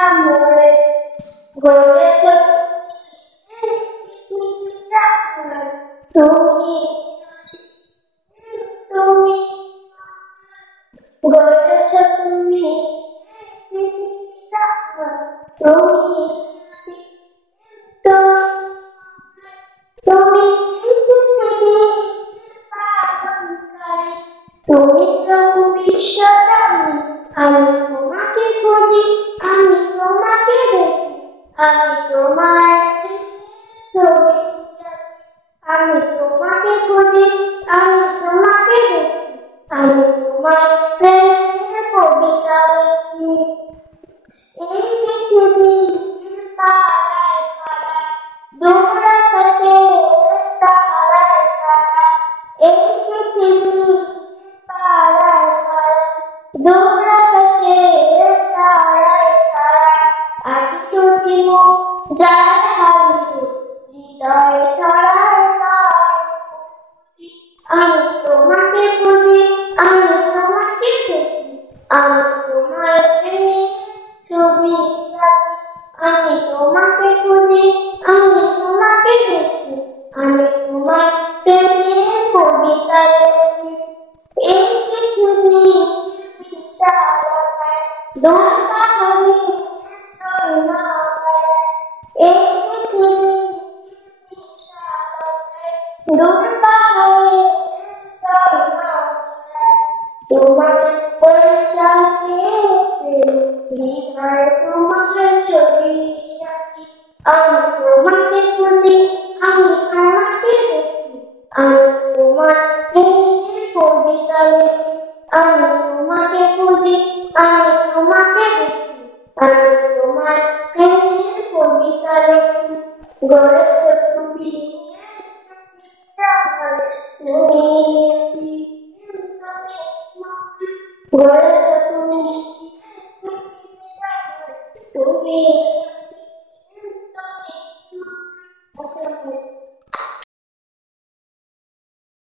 আমরে গড়েছ তুমি তুমি গড়েছ তুমি তুমি তুমি তুমি প্রভু বিশ্বজানি আমি তোমাকে খুঁজি আমি তোমাকে দেখি আমি তোমার ছবি আমি তোমাকে খুঁজি আমি তোমাকে দেখি আমি তোমার প্রেমের কবিতা লিখি এই পৃথিবীর তারায় তারায় দূর আকাশে তারায় তারায় এই পৃথিবীর তারায় তারায় দূর আকাশে তারায় তারায় আকি টুটি মুখ যায় হারিয়ে হৃদয় ছড়ায় আমি তোমাকে খুঁজি আমি তোমাকে দেখি আমি তোমার প্রেমের ছবি আঁকি আমি তোমাকে খুঁজি আমি তোমাকে দেখি আমি তোমার প্রেমের কবিতা লিখি এই পৃথিবী বিশালতায় দূর পাহাড়ে ঝর্ণা এই পৃথিবী বিশালতায় দূর পাহাড়ে ঝর্ণা তোমার পরিচয় হৃদয় তোমার ছবি আঁকি আমি তোমাকে খুঁজি আমি তোমাকে দেখি আমি তোমার প্রেমের কবিতা লিখি আমি তোমাকে খুঁজি আমি তোমাকে দেখি আমি তোমার প্রেমের কবিতা লিখি গড়েছ তুমি তুমি গড়েছ তুমি